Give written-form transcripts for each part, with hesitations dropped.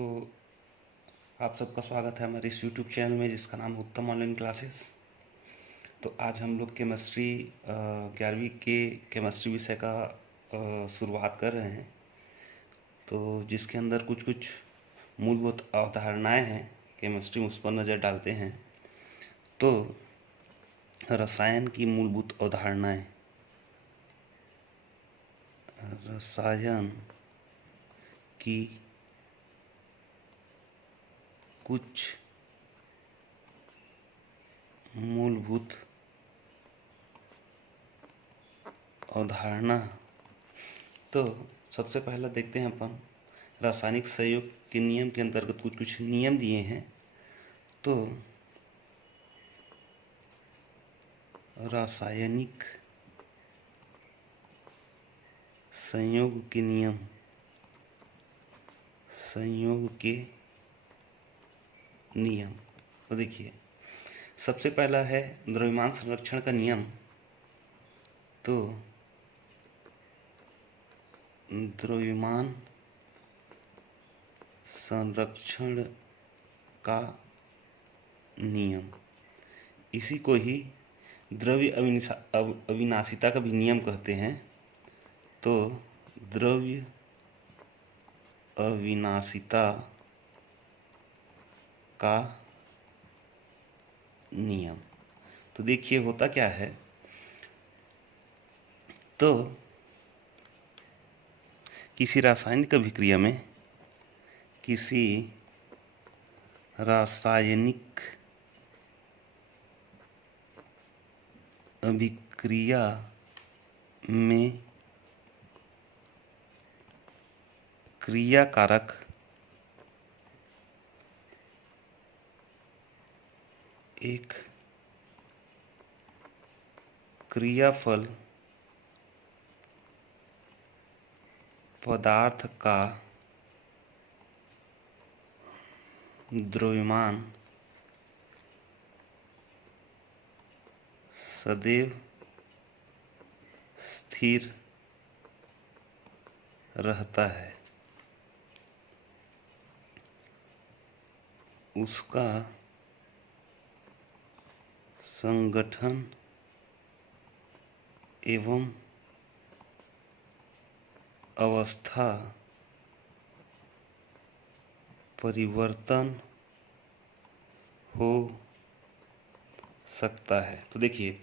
तो आप सबका स्वागत है हमारे इस यूट्यूब चैनल में जिसका नाम है उत्तम ऑनलाइन क्लासेस। तो आज हम लोग केमिस्ट्री 11वीं के केमिस्ट्री विषय का शुरुआत कर रहे हैं। तो जिसके अंदर कुछ कुछ मूलभूत अवधारणाएं हैं, केमिस्ट्री में उस पर नज़र डालते हैं। तो रसायन की मूलभूत अवधारणाएं, रसायन की कुछ मूलभूत अवधारणा। तो सबसे पहला देखते हैं अपन रासायनिक संयोग के नियम के अंतर्गत कुछ कुछ नियम दिए हैं। तो रासायनिक संयोग के नियम, संयोग के नियम। तो देखिए, सबसे पहला है द्रव्यमान संरक्षण का नियम। तो द्रव्यमान संरक्षण का नियम, इसी को ही द्रव्य अविनाशिता का भी नियम कहते हैं। तो द्रव्य अविनाशिता का नियम। तो देखिए होता क्या है, तो किसी रासायनिक अभिक्रिया में, किसी रासायनिक अभिक्रिया में क्रियाकारक एक क्रियाफल पदार्थ का द्रव्यमान सदैव स्थिर रहता है, उसका संगठन एवं अवस्था परिवर्तन हो सकता है। तो देखिए,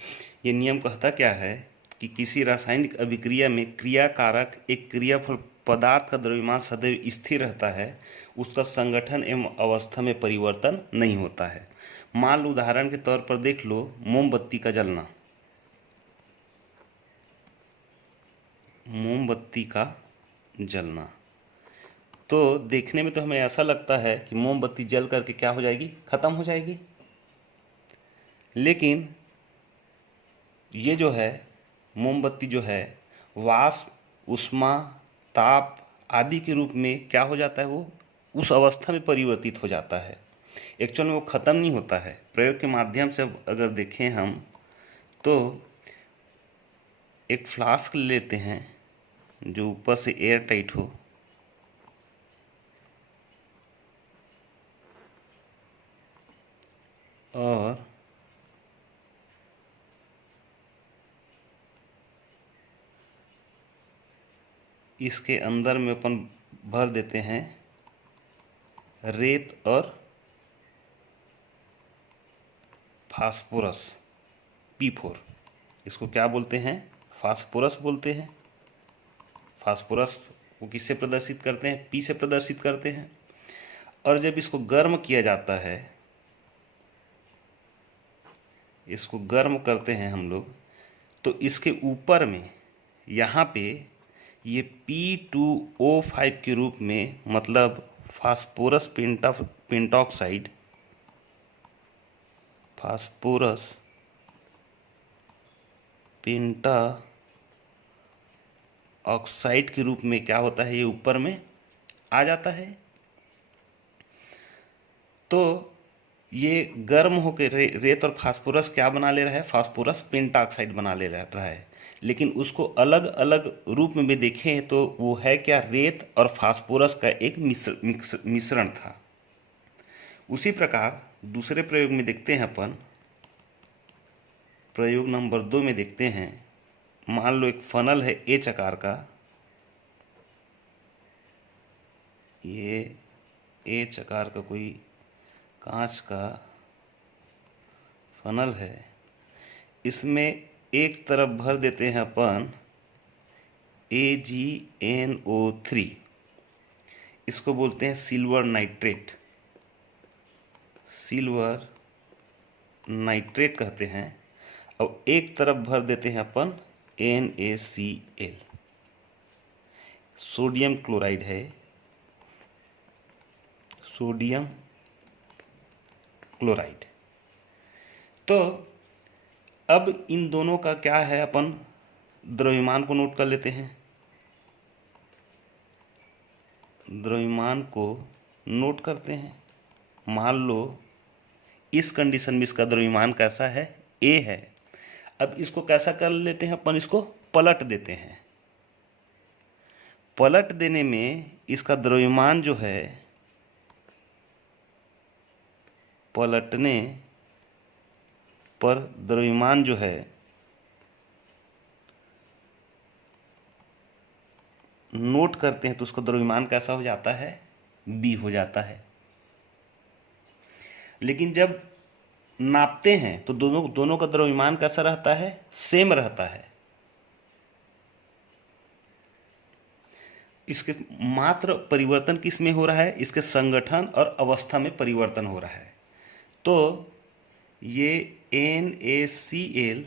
ये नियम कहता क्या है कि किसी रासायनिक अभिक्रिया में क्रियाकारक एक क्रियाफल पदार्थ का द्रव्यमान सदैव स्थिर रहता है, उसका संगठन एवं अवस्था में परिवर्तन नहीं होता है। मान लो, उदाहरण के तौर पर देख लो, मोमबत्ती का जलना, मोमबत्ती का जलना। तो देखने में तो हमें ऐसा लगता है कि मोमबत्ती जल करके क्या हो जाएगी, खत्म हो जाएगी। लेकिन ये जो है मोमबत्ती जो है, वाष्प, ऊष्मा, ताप आदि के रूप में क्या हो जाता है, वो उस अवस्था में परिवर्तित हो जाता है। एक्चुअल में वो ख़त्म नहीं होता है। प्रयोग के माध्यम से अगर देखें हम, तो एक फ्लास्क लेते हैं जो ऊपर से एयर टाइट हो, और इसके अंदर में अपन भर देते हैं रेत और फास्फोरस, P4। इसको क्या बोलते हैं, फास्फोरस बोलते हैं। फास्फोरस को किससे प्रदर्शित करते हैं, P से प्रदर्शित करते हैं। और जब इसको गर्म किया जाता है, इसको गर्म करते हैं हम लोग, तो इसके ऊपर में यहाँ पे ये P2O5 के रूप में, मतलब फास्फोरस पेंटॉक्साइड, फास्फोरस पेंटा ऑक्साइड के रूप में क्या होता है, ये ऊपर में आ जाता है। तो ये गर्म होकर रेत और फास्फोरस क्या बना ले रहा है, फास्फोरस पेंटाऑक्साइड बना ले रहा है। लेकिन उसको अलग अलग रूप में भी देखें तो वो है क्या, रेत और फास्फोरस का एक मिश्रण था। उसी प्रकार दूसरे प्रयोग में देखते हैं अपन, प्रयोग नंबर 2 में देखते हैं। मान लो एक फनल है एच आकार का, ये एच आकार का कोई कांच का फनल है। इसमें एक तरफ भर देते हैं अपन AgNO3, इसको बोलते हैं सिल्वर नाइट्रेट, सिल्वर नाइट्रेट कहते हैं। और एक तरफ भर देते हैं अपन NaCl, सोडियम क्लोराइड है, सोडियम क्लोराइड। तो अब इन दोनों का क्या है, अपन द्रव्यमान को नोट कर लेते हैं। द्रव्यमान को नोट करते हैं। मान लो इस कंडीशन में इसका द्रव्यमान कैसा है, A है। अब इसको कैसा कर लेते हैं अपन, इसको पलट देते हैं। पलट देने में इसका द्रव्यमान जो है, पलटने पर द्रव्यमान जो है नोट करते हैं तो उसका द्रव्यमान कैसा हो जाता है, B हो जाता है। लेकिन जब नापते हैं तो दोनों का द्रव्यमान कैसा रहता है, सेम रहता है। इसके मात्र परिवर्तन किस में हो रहा है, इसके संगठन और अवस्था में परिवर्तन हो रहा है। तो ये NaCl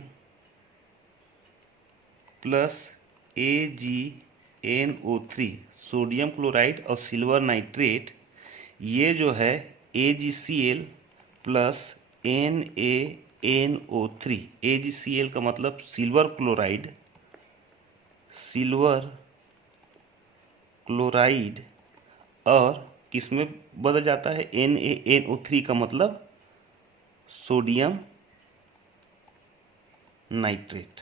plus AgNO3 sodium chloride और सिल्वर नाइट्रेट, ये जो है AgCl प्लस NaNO3, AgCl का मतलब सिल्वर क्लोराइड, सिल्वर क्लोराइड, और किस में बदल जाता है, NaNO3 का मतलब सोडियम नाइट्रेट।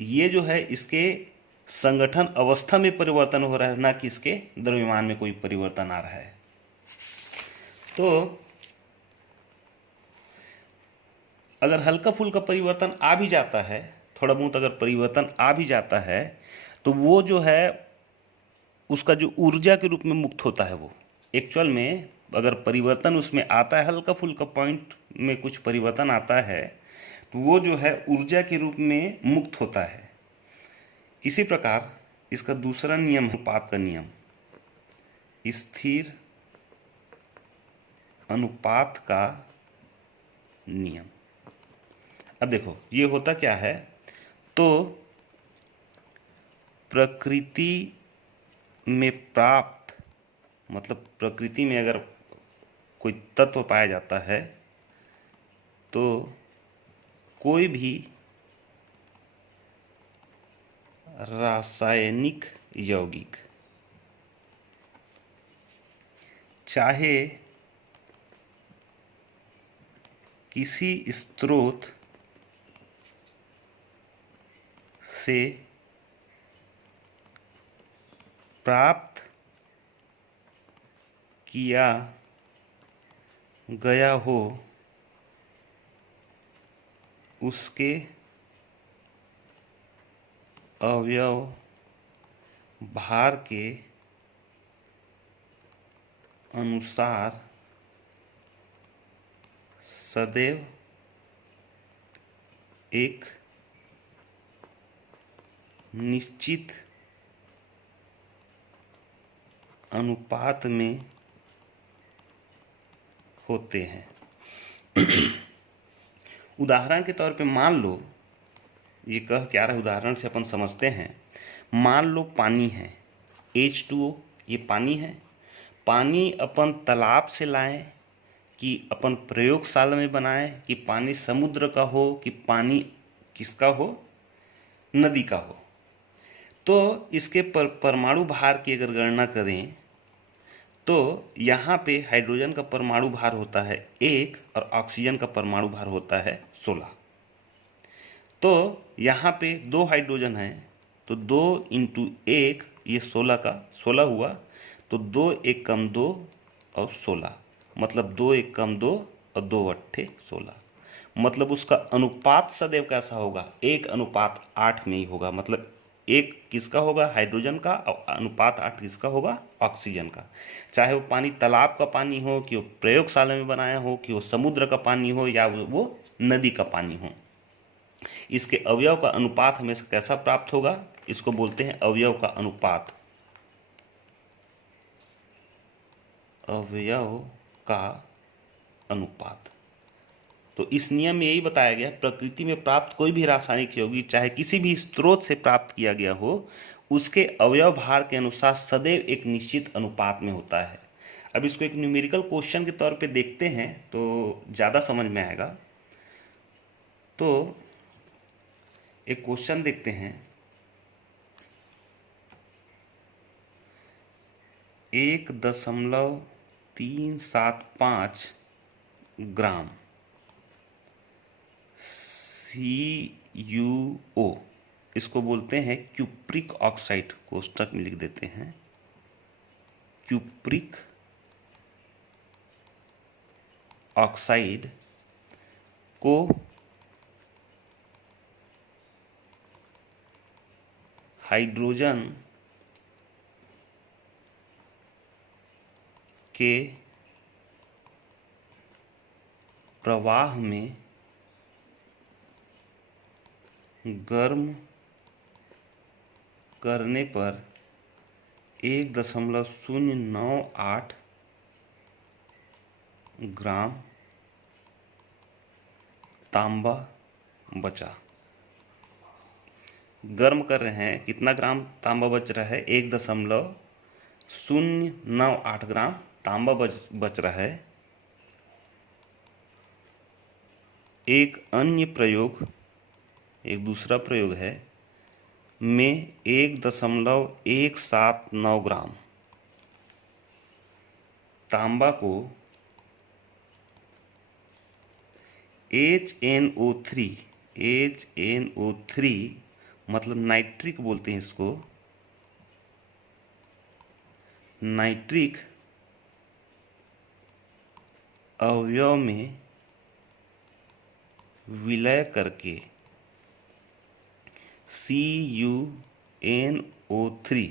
ये जो है इसके संगठन अवस्था में परिवर्तन हो रहा है, ना कि इसके द्रव्यमान में कोई परिवर्तन आ रहा है। तो अगर हल्का फुल्का परिवर्तन आ भी जाता है, थोड़ा बहुत अगर परिवर्तन आ भी जाता है, तो वो जो है उसका जो ऊर्जा के रूप में मुक्त होता है, वो एक्चुअल में अगर परिवर्तन उसमें आता है, हल्का फुल्का पॉइंट में कुछ परिवर्तन आता है, तो वो जो है ऊर्जा के रूप में मुक्त होता है। इसी प्रकार इसका दूसरा नियम है अनुपात का नियम, स्थिर अनुपात का नियम। अब देखो ये होता क्या है, तो प्रकृति में प्राप्त, मतलब प्रकृति में अगर कोई तत्व पाया जाता है तो कोई भी रासायनिक यौगिक चाहे किसी स्रोत से प्राप्त किया गया हो, उसके अवयव भार के अनुसार सदैव एक निश्चित अनुपात में होते हैं। उदाहरण के तौर पे मान लो, ये कह क्या रहा है, उदाहरण से अपन समझते हैं। मान लो पानी है, H2O, ये पानी है। पानी अपन तालाब से लाएं कि अपन प्रयोगशाला में बनाएं, कि पानी समुद्र का हो, कि पानी किसका हो, नदी का हो। तो इसके परमाणु भार की अगर गणना करें तो यहाँ पे हाइड्रोजन का परमाणु भार होता है 1 और ऑक्सीजन का परमाणु भार होता है 16। तो यहाँ पे 2 हाइड्रोजन हैं, तो 2 इंटू 1 ये 16 का 16 हुआ, तो 2 1 कम 2 और 16, मतलब 2 1 कम 2 और 2 अट्ठे 16। मतलब उसका अनुपात सदैव कैसा होगा, 1:8 में ही होगा। मतलब 1 किसका होगा, हाइड्रोजन का, और अनुपात 8 किसका होगा, ऑक्सीजन का। चाहे वो पानी तालाब का पानी हो, कि वो प्रयोगशाला में बनाया हो, कि वो समुद्र का पानी हो, या वो नदी का पानी हो, इसके अवयव का अनुपात हमेशा कैसा प्राप्त होगा, इसको बोलते हैं अवयव का अनुपात। अवयव का अनुपात। तो इस नियम में यही बताया गया, प्रकृति में प्राप्त कोई भी रासायनिक यौगिक चाहे किसी भी स्रोत से प्राप्त किया गया हो, उसके अवयव भार के अनुसार सदैव एक निश्चित अनुपात में होता है। अब इसको एक न्यूमेरिकल क्वेश्चन के तौर पे देखते हैं तो ज़्यादा समझ में आएगा। तो एक क्वेश्चन देखते हैं, 1.375 ग्राम CuO, इसको बोलते हैं क्यूप्रिक ऑक्साइड, कोष्टक में लिख देते हैं क्यूप्रिक ऑक्साइड को हाइड्रोजन के प्रवाह में गर्म करने पर 1.098 ग्राम तांबा बचा। गर्म कर रहे हैं, कितना ग्राम तांबा बच रहा है, 1.098 ग्राम तांबा बच रहा है। एक दूसरा प्रयोग है में 1.179 ग्राम तांबा को HNO3 मतलब नाइट्रिक बोलते हैं इसको, नाइट्रिक अवयव में विलय करके CuNO3,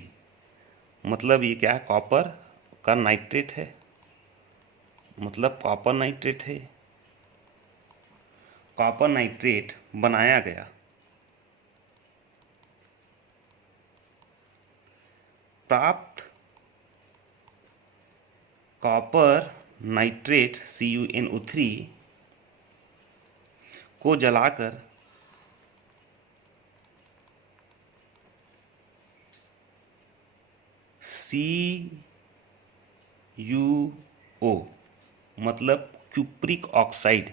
मतलब ये क्या है, कॉपर का नाइट्रेट है, मतलब कॉपर नाइट्रेट है, कॉपर नाइट्रेट बनाया गया। प्राप्त कॉपर नाइट्रेट CuNO3 को जलाकर CuO मतलब क्यूप्रिक ऑक्साइड,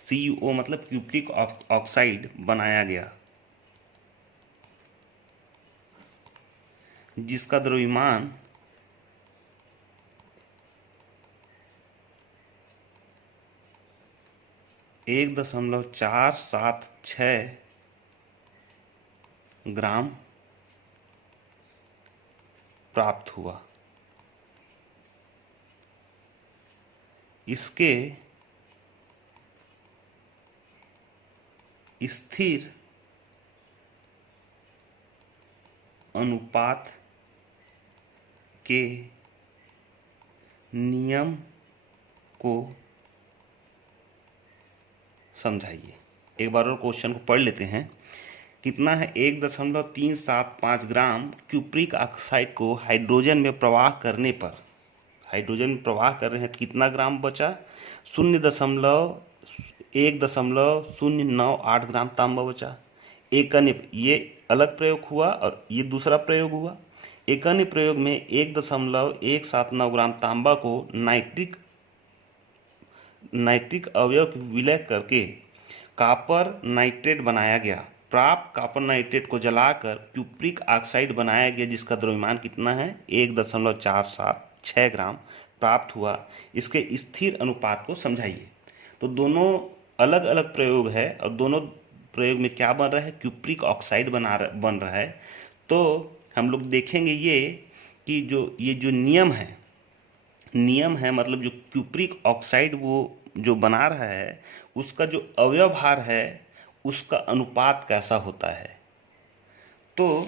CuO मतलब क्यूप्रिक ऑक्साइड बनाया गया, जिसका द्रव्यमान 1.476 ग्राम प्राप्त हुआ। इसके स्थिर अनुपात के नियम को समझाइए। एक बार और क्वेश्चन को पढ़ लेते हैं। कितना है, 1.375 ग्राम क्यूप्रिक ऑक्साइड को हाइड्रोजन में प्रवाह करने पर, हाइड्रोजन में प्रवाह कर रहे हैं, कितना ग्राम बचा, 1.098 ग्राम तांबा बचा। एक अन्य, ये अलग प्रयोग हुआ और ये दूसरा प्रयोग हुआ। एक अन्य प्रयोग में 1.179 ग्राम तांबा को नाइट्रिक अवयव की विलय करके कॉपर नाइट्रेट बनाया गया। प्राप्त कॉपर नाइट्रेट को जलाकर क्यूप्रिक ऑक्साइड बनाया गया, जिसका द्रव्यमान कितना है, 1.476 ग्राम प्राप्त हुआ, इसके स्थिर अनुपात को समझाइए। तो दोनों अलग अलग प्रयोग है और दोनों प्रयोग में क्या बन रहा है, क्यूप्रिक ऑक्साइड बन रहा है। तो हम लोग देखेंगे ये कि ये जो नियम है मतलब जो क्यूप्रिक ऑक्साइड वो जो बना रहा है उसका जो अवयव भार है उसका अनुपात कैसा होता है। तो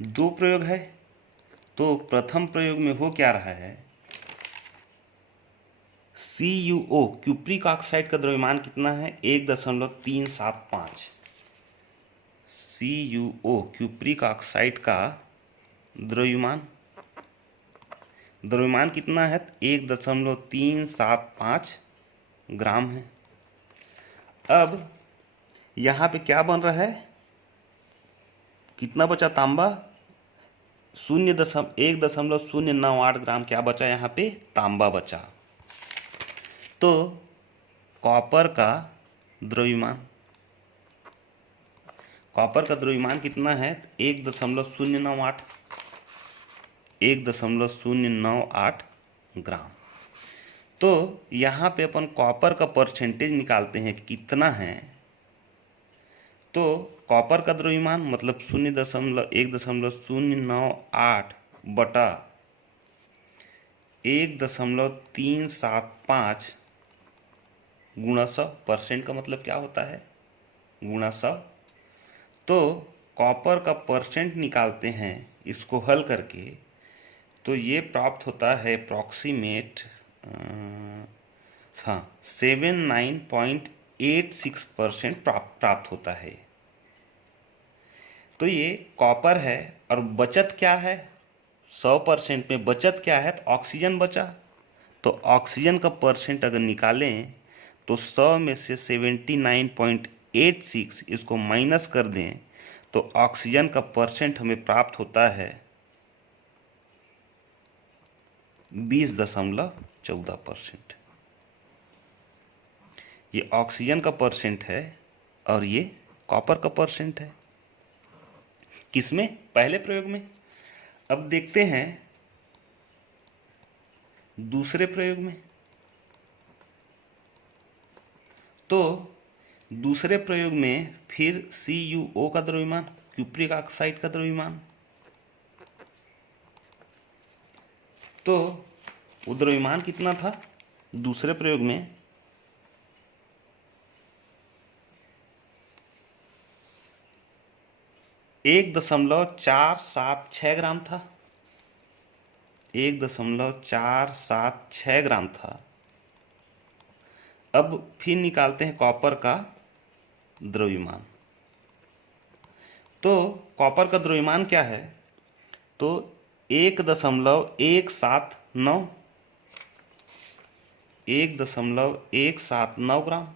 दो प्रयोग है। तो प्रथम प्रयोग में हो क्या रहा है, CuO क्यूप्रिक ऑक्साइड का द्रव्यमान कितना है, 1.375। CuO क्यूप्रिक ऑक्साइड का द्रव्यमान कितना है, 1.375 ग्राम है। अब यहाँ पे क्या बन रहा है, कितना बचा तांबा, 1.098 ग्राम क्या बचा, यहाँ पे तांबा बचा। तो कॉपर का द्रव्यमान कितना है, 1.098 ग्राम। तो यहाँ पे अपन कॉपर का परसेंटेज निकालते हैं कि कितना है। तो कॉपर का द्रव्यमान मतलब 1.098 बटा 1.375 गुणा 100%, का मतलब क्या होता है, गुणा 100। तो कॉपर का परसेंट निकालते हैं इसको हल करके, तो ये प्राप्त होता है अप्रॉक्सीमेट 79.86% प्राप्त होता है। तो ये कॉपर है और बचत क्या है, 100% में बचत क्या है, तो ऑक्सीजन बचा। तो ऑक्सीजन का परसेंट अगर निकालें तो 100 में से 79.86 इसको माइनस कर दें तो ऑक्सीजन का परसेंट हमें प्राप्त होता है 20.14%। ये ऑक्सीजन का परसेंट है और ये कॉपर का परसेंट है। किसमें, पहले प्रयोग में। अब देखते हैं दूसरे प्रयोग में। तो दूसरे प्रयोग में फिर CuO का द्रव्यमान, क्यूप्रिक ऑक्साइड का द्रव्यमान, तो वो द्रव्यमान कितना था दूसरे प्रयोग में, 1.476 ग्राम था, 1.476 ग्राम था। अब फिर निकालते हैं कॉपर का द्रव्यमान। तो कॉपर का द्रव्यमान क्या है, तो 1.179 ग्राम,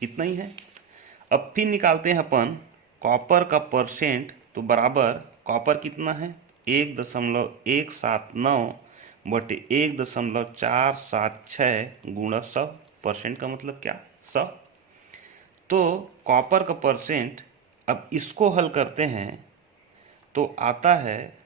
इतना ही है। अब फिर निकालते हैं अपन कॉपर का परसेंट, तो बराबर कॉपर कितना है, 1.179 बटे 1.476 गुणा 100%, का मतलब क्या, 100। तो कॉपर का परसेंट, अब इसको हल करते हैं तो आता है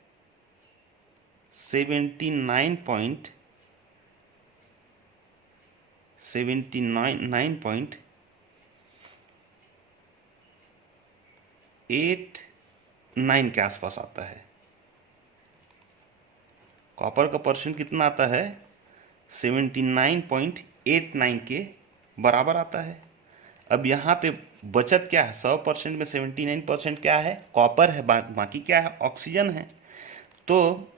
79.89 के आसपास आता है। कॉपर का परसेंट कितना आता है, 79.89 के बराबर आता है। अब यहाँ पे बचत क्या है, 100% में 79% क्या है, कॉपर है, बाकी क्या है, ऑक्सीजन है। तो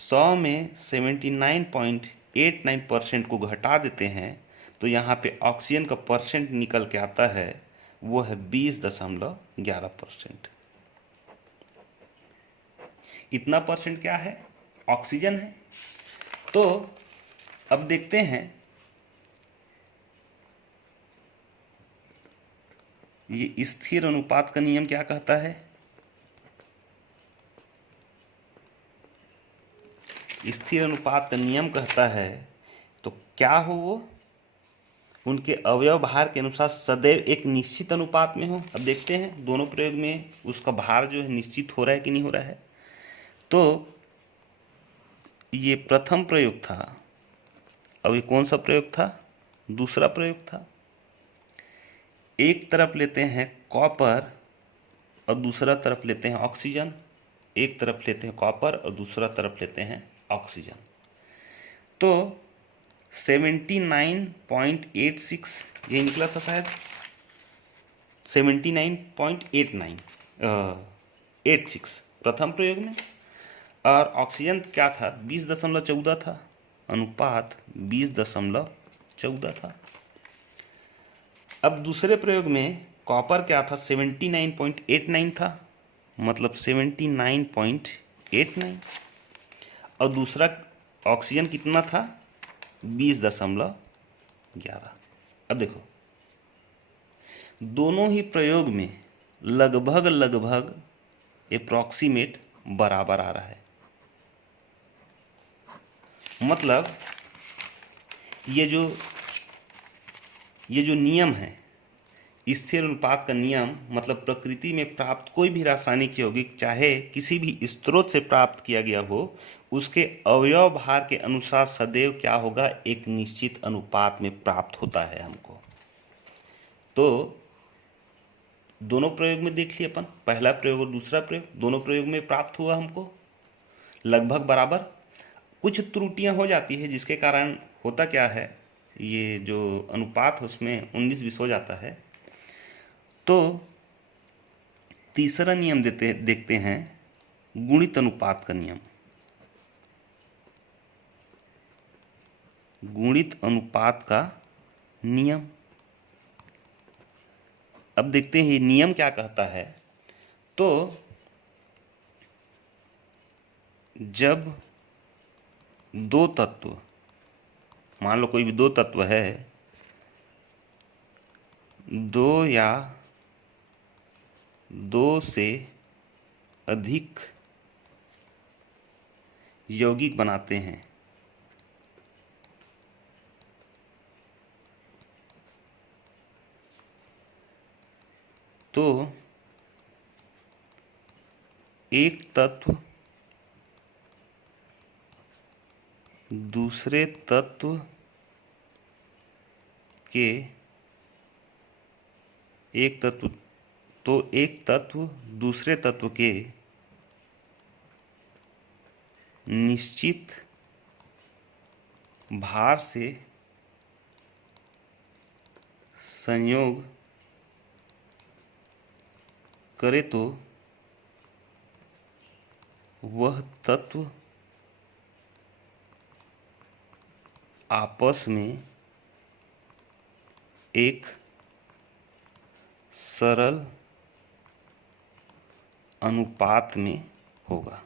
100 में 79.89% को घटा देते हैं तो यहाँ पे ऑक्सीजन का परसेंट निकल के आता है, वो है 20.11%। इतना परसेंट क्या है, ऑक्सीजन है। तो अब देखते हैं ये स्थिर अनुपात का नियम क्या कहता है। स्थिर अनुपात का नियम कहता है, तो क्या हो वो, उनके अवयव भार के अनुसार सदैव एक निश्चित अनुपात में हो। अब देखते हैं दोनों प्रयोग में उसका भार जो है निश्चित हो रहा है कि नहीं हो रहा है। तो ये प्रथम प्रयोग था, अब ये कौन सा प्रयोग था? दूसरा प्रयोग था। एक तरफ लेते हैं कॉपर और दूसरा तरफ लेते हैं ऑक्सीजन। एक तरफ लेते हैं कॉपर और दूसरा तरफ लेते हैं ऑक्सीजन। तो 79.86 ये निकला था शायद, 79.86 प्रथम प्रयोग में, और ऑक्सीजन क्या था? 20.14 था, अनुपात 20.14 था। अब दूसरे प्रयोग में कॉपर क्या था? 79.89 था, मतलब 79.89, और दूसरा ऑक्सीजन कितना था? 20.11। अब देखो दोनों ही प्रयोग में लगभग अप्रॉक्सीमेट बराबर आ रहा है। मतलब ये जो नियम है, स्थिर अनुपात का नियम, मतलब प्रकृति में प्राप्त कोई भी रासायनिक यौगिक चाहे किसी भी स्रोत से प्राप्त किया गया हो, उसके अवयव भार के अनुसार सदैव क्या होगा? एक निश्चित अनुपात में प्राप्त होता है हमको। तो दोनों प्रयोग में देख लिए अपन, पहला प्रयोग और दूसरा प्रयोग, दोनों प्रयोग में प्राप्त हुआ हमको लगभग बराबर। कुछ त्रुटियां हो जाती है जिसके कारण होता क्या है, ये जो अनुपात है उसमें 19-20 हो जाता है। तो तीसरा नियम देखते हैं, गुणित अनुपात का नियम। गुणित अनुपात का नियम, अब देखते हैं ये नियम क्या कहता है। तो जब दो तत्व, मान लो कोई भी दो तत्व है, दो या दो से अधिक यौगिक बनाते हैं, तो एक तत्व दूसरे तत्व के एक तत्व दूसरे तत्व के निश्चित भार से संयोग करे तो वह तत्व आपस में एक सरल अनुपात में होगा।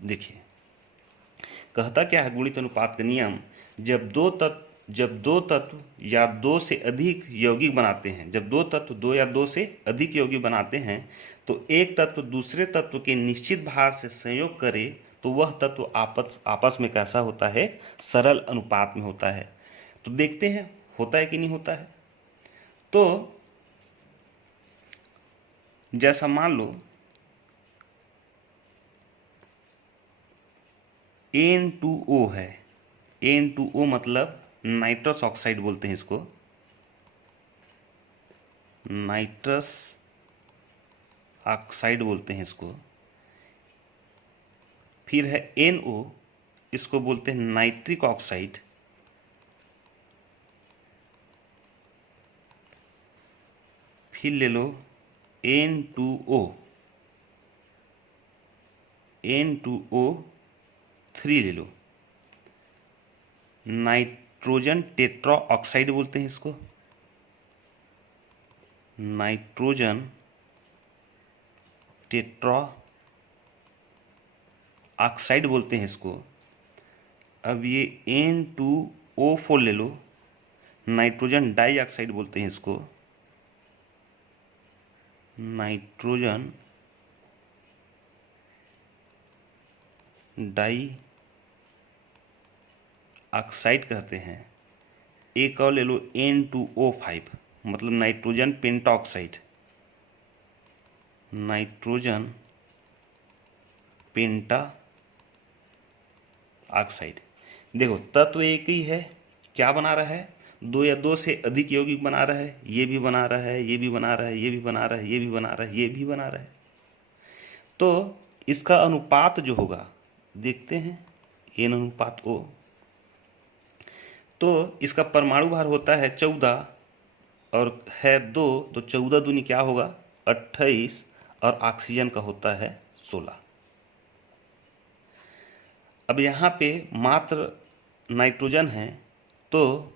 देखिए कहता क्या है गुणित अनुपात का नियम, जब दो तत्व या दो से अधिक यौगिक बनाते हैं, जब दो तत्व दो या दो से अधिक यौगिक बनाते हैं, तो एक तत्व दूसरे तत्व के निश्चित भार से संयोग करे तो वह तत्व आपस में कैसा होता है? सरल अनुपात में होता है। तो देखते हैं होता है कि नहीं होता है। तो जैसा मान लो N2O है, N2O मतलब नाइट्रस ऑक्साइड बोलते हैं इसको, नाइट्रस ऑक्साइड बोलते हैं इसको। फिर है NO, इसको बोलते हैं नाइट्रिक ऑक्साइड। फिर ले लो N2O, N2O3 ले लो, नाइट्रोजन टेट्रा ऑक्साइड बोलते हैं इसको, नाइट्रोजन टेट्रा ऑक्साइड बोलते हैं इसको। अब ये N2O4 ले लो, नाइट्रोजन डाइऑक्साइड बोलते हैं इसको, नाइट्रोजन डाई ऑक्साइड कहते हैं। एक और ले लो N2O5, मतलब नाइट्रोजन पेंटॉक्साइड, नाइट्रोजन पेंटा ऑक्साइड। देखो तत्व एक ही है, क्या बना रहा है, दो या दो से अधिक यौगिक बना रहा है, ये भी बना रहा है, ये भी बना रहा है, ये भी बना रहा है, ये भी बना रहा है, ये भी बना रहा है। तो इसका अनुपात जो होगा देखते हैं, N अनुपात O। तो इसका परमाणु भार होता है 14 और है 2, तो 14 दूनी क्या होगा 28, और ऑक्सीजन का होता है 16। अब यहाँ पे मात्र नाइट्रोजन है, तो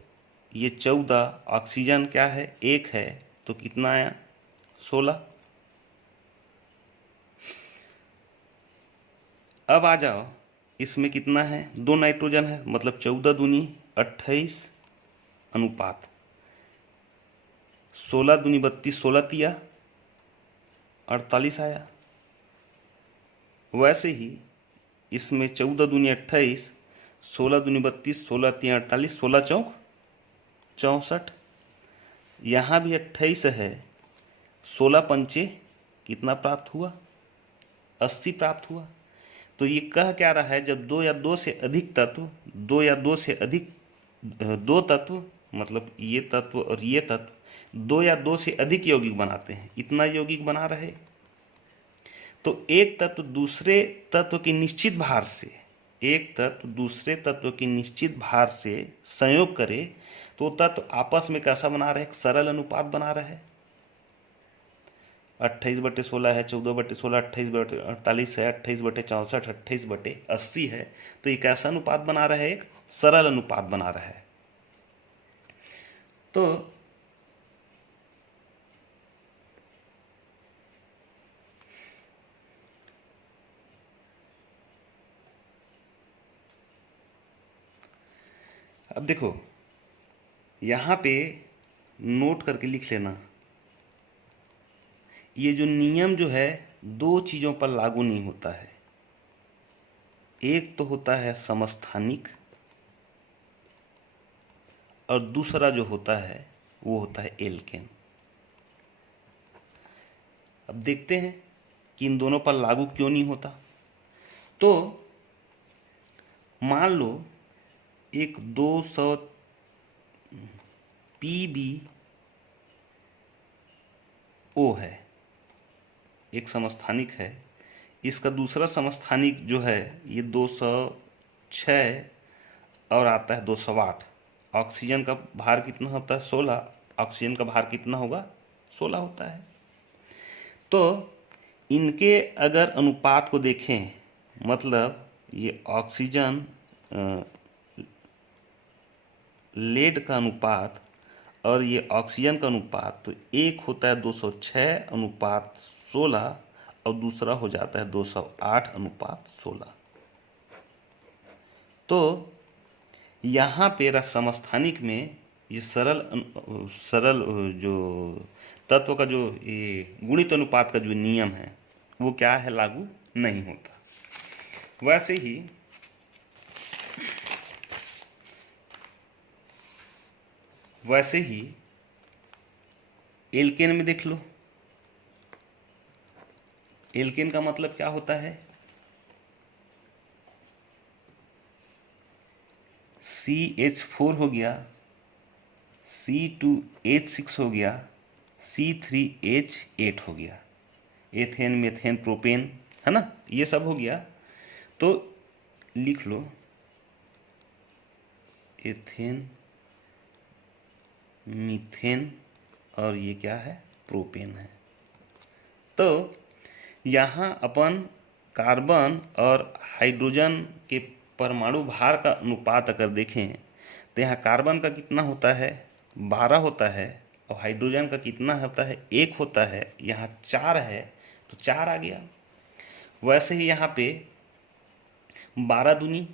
ये 14, ऑक्सीजन क्या है 1 है, तो कितना आया 16। अब आ जाओ, इसमें कितना है, 2 नाइट्रोजन है, मतलब 14 दूनी 28 अनुपात 16 दूनी 32, 16 तिया 48 आया। वैसे ही इसमें 14 दूनी 28, 16 दूनी 32, 16 तिया 48, 16 चौक 64। यहाँ भी 28 है, 16 पंचे कितना प्राप्त हुआ 80 प्राप्त हुआ। तो ये कह क्या रहा है, जब दो या दो से अधिक तत्व, दो या दो से अधिक, दो तत्व मतलब ये तत्व और ये तत्व दो या दो से अधिक यौगिक बनाते हैं, इतना यौगिक बना रहे, तो एक तत्व दूसरे तत्व की निश्चित भार से, एक तत्व दूसरे तत्व की निश्चित भार से संयोग करे, तो तत्व आपस में कैसा बना रहे, एक सरल अनुपात बना रहे। 28/16 है, 14/16, 28/48 है, 28/64, 28/80 है। तो एक ऐसा अनुपात बना रहा है, एक सरल अनुपात बना रहा है। तो अब देखो यहाँ पे नोट करके लिख लेना, ये जो नियम जो है दो चीज़ों पर लागू नहीं होता है। एक तो होता है समस्थानिक, और दूसरा जो होता है वो होता है एल्केन। अब देखते हैं कि इन दोनों पर लागू क्यों नहीं होता। तो मान लो एक 200 PbO है, एक समस्थानिक है, इसका दूसरा समस्थानिक जो है ये 206 और आता है 208। ऑक्सीजन का भार कितना होता है 16, ऑक्सीजन का भार कितना होगा 16 होता है। तो इनके अगर अनुपात को देखें, मतलब ये ऑक्सीजन लेड का अनुपात और ये ऑक्सीजन का अनुपात, तो एक होता है 206 अनुपात 16 और दूसरा हो जाता है 208 अनुपात 16। तो यहाँ पे समस्थानिक में ये सरल जो तत्व का जो ये गुणित अनुपात का जो नियम है वो क्या है, लागू नहीं होता। वैसे ही एल्केन में देख लो, एल्केन का मतलब क्या होता है, CH4 हो गया, C2H6 हो गया, C3H8 हो गया, एथेन मेथेन प्रोपेन है ना, ये सब हो गया। तो लिख लो एथेन मीथेन और ये क्या है प्रोपेन है। तो यहाँ अपन कार्बन और हाइड्रोजन के परमाणु भार का अनुपात अगर देखें तो यहाँ कार्बन का कितना होता है 12 होता है, और हाइड्रोजन का कितना होता है 1 होता है, यहाँ 4 है तो 4 आ गया। वैसे ही यहाँ पे 12 दूनी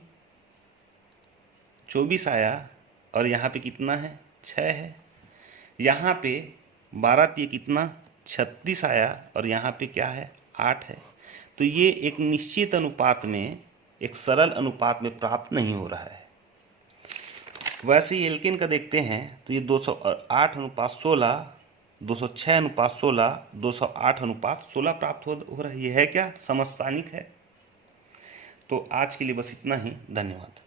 24 आया, और यहाँ पे कितना है 6 है। यहाँ पे 12 तिये कितना 36 आया, और यहाँ पे क्या है 8 है। तो ये एक निश्चित अनुपात में, एक सरल अनुपात में प्राप्त नहीं हो रहा है। वैसे ही एल्केन का देखते हैं तो ये 208:16, 206:16, 208:16 प्राप्त हो रही है। क्या समस्थानिक है? तो आज के लिए बस इतना ही। धन्यवाद।